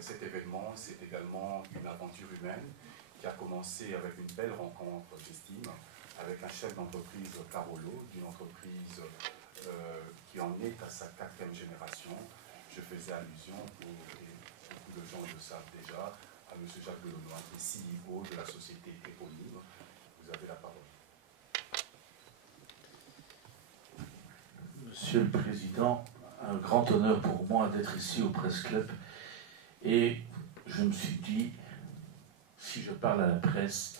cet événement, c'est également une aventure humaine qui a commencé avec une belle rencontre d'estime avec un chef d'entreprise, Carolo, d'une entreprise qui en est à sa 4e génération. Je faisais allusion, et beaucoup de gens le savent déjà, à M. Jacques Delaunoy, qui est CEO de la société éponyme. Vous avez la parole. Monsieur le Président, un grand honneur pour moi d'être ici au Presse Club. Et je me suis dit, si je parle à la presse,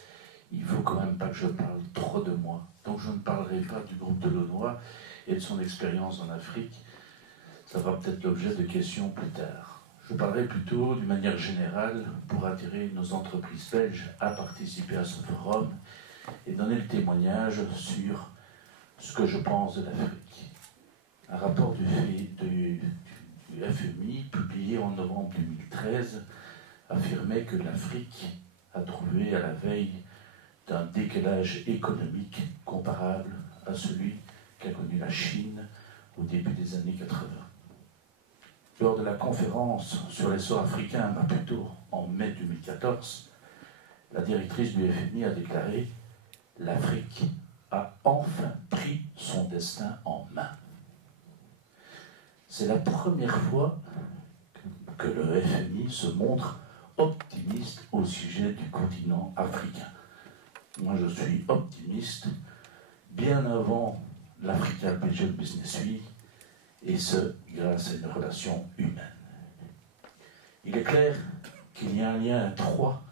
il ne faut quand même pas que je parle trop de moi. Donc je ne parlerai pas du groupe Delaunoy et de son expérience en Afrique. Ça fera peut-être l'objet de questions plus tard. Je parlerai plutôt d'une manière générale pour attirer nos entreprises belges à participer à ce forum et donner le témoignage sur ce que je pense de l'Afrique. Un rapport du FMI, publié en novembre 2013, affirmait que l'Afrique a trouvé à la veille d'un décalage économique comparable à celui qu'a connu la Chine au début des années 80. Lors de la conférence sur l'essor africain à Maputo en mai 2014, la directrice du FMI a déclaré « L'Afrique a enfin pris son destin en main ». C'est la première fois que le FMI se montre optimiste au sujet du continent africain. Moi, je suis optimiste bien avant l'Africa Belgian Business Week, et ce, grâce à une relation humaine. Il est clair qu'il y a un lien étroit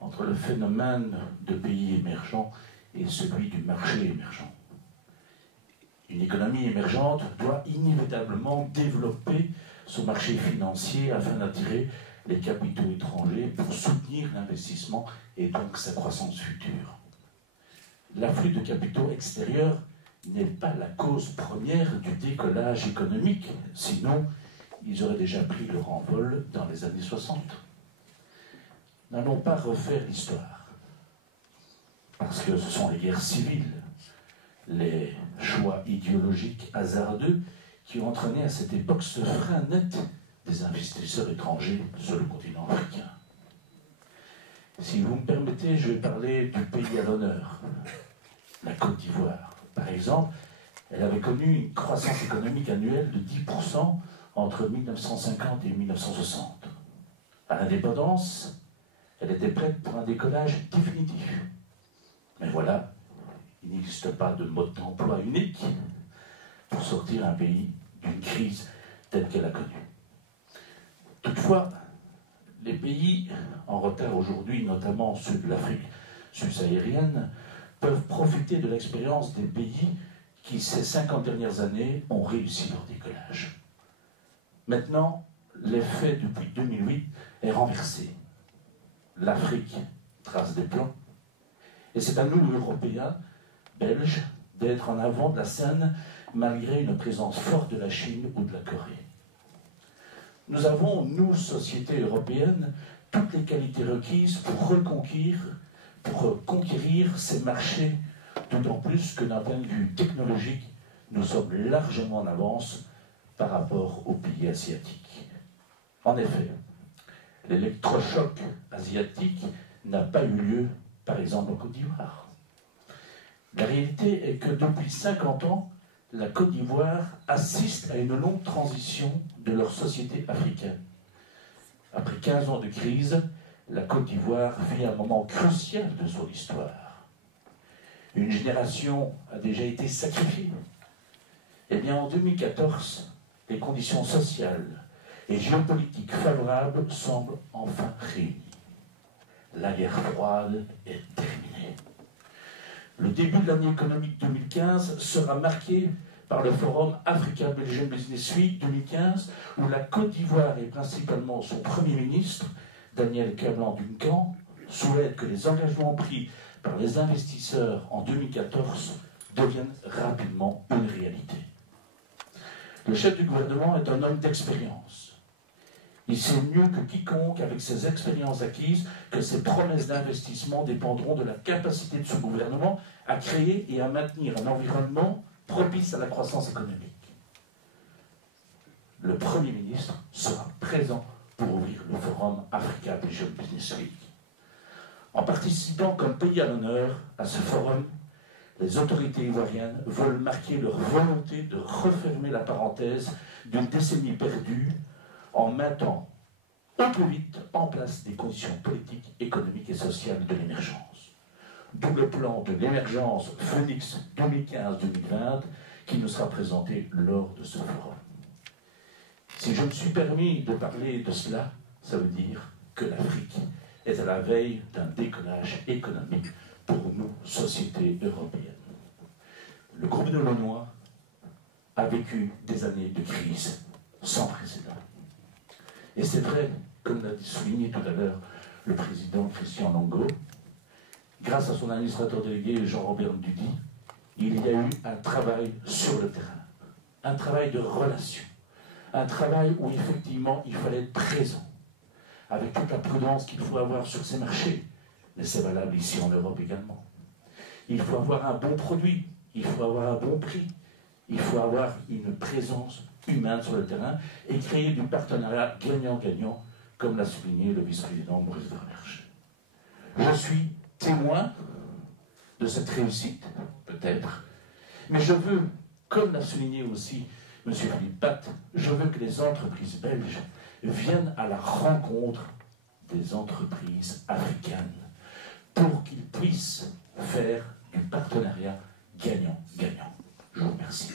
entre le phénomène de pays émergents et celui du marché émergent. Une économie émergente doit inévitablement développer son marché financier afin d'attirer les capitaux étrangers pour soutenir l'investissement et donc sa croissance future. L'afflux de capitaux extérieurs n'est pas la cause première du décollage économique, sinon ils auraient déjà pris leur envol dans les années 60. N'allons pas refaire l'histoire, parce que ce sont les guerres civiles, les choix idéologiques hasardeux qui ont entraîné à cette époque ce frein net des investisseurs étrangers sur le continent africain. Si vous me permettez, je vais parler du pays à l'honneur, la Côte d'Ivoire. Par exemple, elle avait connu une croissance économique annuelle de 10% entre 1950 et 1960. À l'indépendance, elle était prête pour un décollage définitif. Mais voilà, il n'existe pas de mode d'emploi unique pour sortir un pays d'une crise telle qu'elle a connue. Toutefois, les pays en retard aujourd'hui, notamment ceux de l'Afrique subsaharienne, peuvent profiter de l'expérience des pays qui, ces 50 dernières années, ont réussi leur décollage. Maintenant, l'effet depuis 2008 est renversé. L'Afrique trace des plans, et c'est à nous, Européens, Belges, d'être en avant de la scène malgré une présence forte de la Chine ou de la Corée. Nous avons, nous, sociétés européennes, toutes les qualités requises pour conquérir ces marchés, d'autant plus que d'un point de vue technologique, nous sommes largement en avance par rapport aux pays asiatiques. En effet, l'électrochoc asiatique n'a pas eu lieu, par exemple, en Côte d'Ivoire. La réalité est que depuis 50 ans, la Côte d'Ivoire assiste à une longue transition de leur société africaine. Après 15 ans de crise, la Côte d'Ivoire vit un moment crucial de son histoire. Une génération a déjà été sacrifiée. Eh bien, en 2014, les conditions sociales et géopolitiques favorables semblent enfin réunies. La guerre froide est terminée. Le début de l'année économique 2015 sera marqué par le forum Africa Belgian Business Week 2015, où la Côte d'Ivoire et principalement son Premier ministre, Daniel Camelan-Duncan, souhaite que les engagements pris par les investisseurs en 2014 deviennent rapidement une réalité. Le chef du gouvernement est un homme d'expérience. Il sait mieux que quiconque, avec ses expériences acquises, que ses promesses d'investissement dépendront de la capacité de ce gouvernement à créer et à maintenir un environnement propice à la croissance économique. Le Premier ministre sera présent pour ouvrir le Forum Africa Vision Business Week. En participant comme pays à l'honneur à ce forum, les autorités ivoiriennes veulent marquer leur volonté de refermer la parenthèse d'une décennie perdue en maintenant au plus vite en place des conditions politiques, économiques et sociales de l'émergence. D'où le plan de l'émergence Phoenix 2015-2020 qui nous sera présenté lors de ce forum. Si je me suis permis de parler de cela, ça veut dire que l'Afrique est à la veille d'un décollage économique pour nous, sociétés européennes. Le groupe de l'ONUA a vécu des années de crise sans précédent. Et c'est vrai, comme l'a souligné tout à l'heure le président Christian Longo, grâce à son administrateur délégué Jean-Robert Dudy, il y a eu un travail sur le terrain, un travail de relation, un travail où effectivement il fallait être présent, avec toute la prudence qu'il faut avoir sur ces marchés, mais c'est valable ici en Europe également. Il faut avoir un bon produit, il faut avoir un bon prix, il faut avoir une présence humaine sur le terrain et créer du partenariat gagnant-gagnant, comme l'a souligné le vice-président Maurice Vermersch. Je suis témoin de cette réussite, peut-être, mais je veux, comme l'a souligné aussi M. Philippe Patte, je veux que les entreprises belges viennent à la rencontre des entreprises africaines pour qu'ils puissent faire du partenariat gagnant-gagnant. Je vous remercie.